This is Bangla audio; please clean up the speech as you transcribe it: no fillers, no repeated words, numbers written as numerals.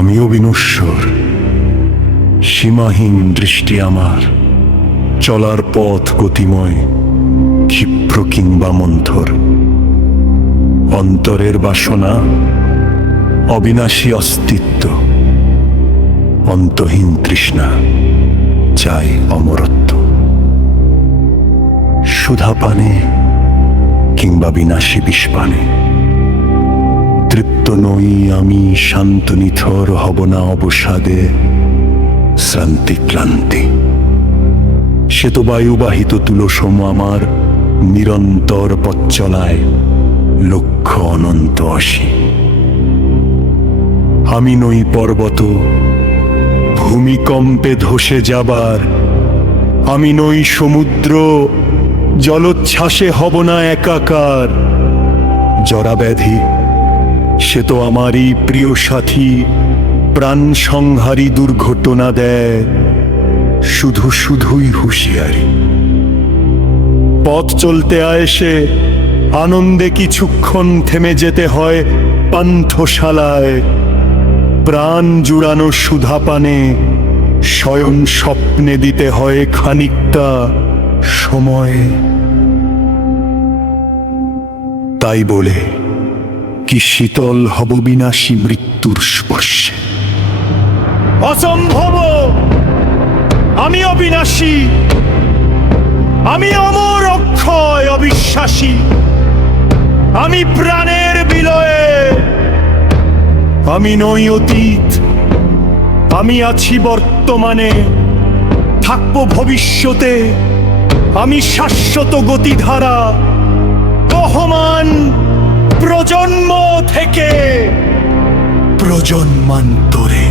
আমিও বিনশ্বর, সীমাহীন দৃষ্টি আমার, চলার পথ গতিময়, ক্ষিপ্র কিংবা মন্থর। অন্তরের বাসনা, অবিনাশী অস্তিত্ব, অন্তহীন তৃষ্ণা, চাই অমরত্ব। সুধা পানে কিংবা বিনাশী বিষপানে, তৃপ্ত নই আমি, শান্ত নিথর হব না অবসাদে শ্রান্তি ক্লান্তি। সে তো বায়ুবাহিত তুলসম আমার, নিরন্তর পথ চলায় লক্ষ্য অনন্ত অসী। আমি নই পর্বত ভূমিকম্পে ধসে যাবার, আমি নই সমুদ্র জলোচ্ছ্বাসে হব না একাকার। জরাব্যাধি সে তো আমারই প্রিয় সাথী, প্রাণ সংহারী দুর্ঘটনা দেয় শুধু শুধুই হুঁশিয়ারি। পথ চলতে আয়েসে আনন্দে কিছুক্ষণ থেমে যেতে হয় পান্থশালায়, প্রাণ জুড়ানো সুধাপানে স্বয়ং স্বপ্নে দিতে হয় খানিকটা সময়। তাই বলে কি শীতল হব বিনাশী মৃত্যুর স্পর্শে? অসম্ভব, আমি অবিনাশী, আমি অমর অক্ষয় অবিশ্বাসী, আমি প্রাণের বিলয়ে। আমি নই অতীত, আমি আছি বর্তমানে, থাকবো ভবিষ্যতে। আমি শাশ্বত গতিধারা, বহমান প্রজন্ম থেকে প্রজন্মান্তরে।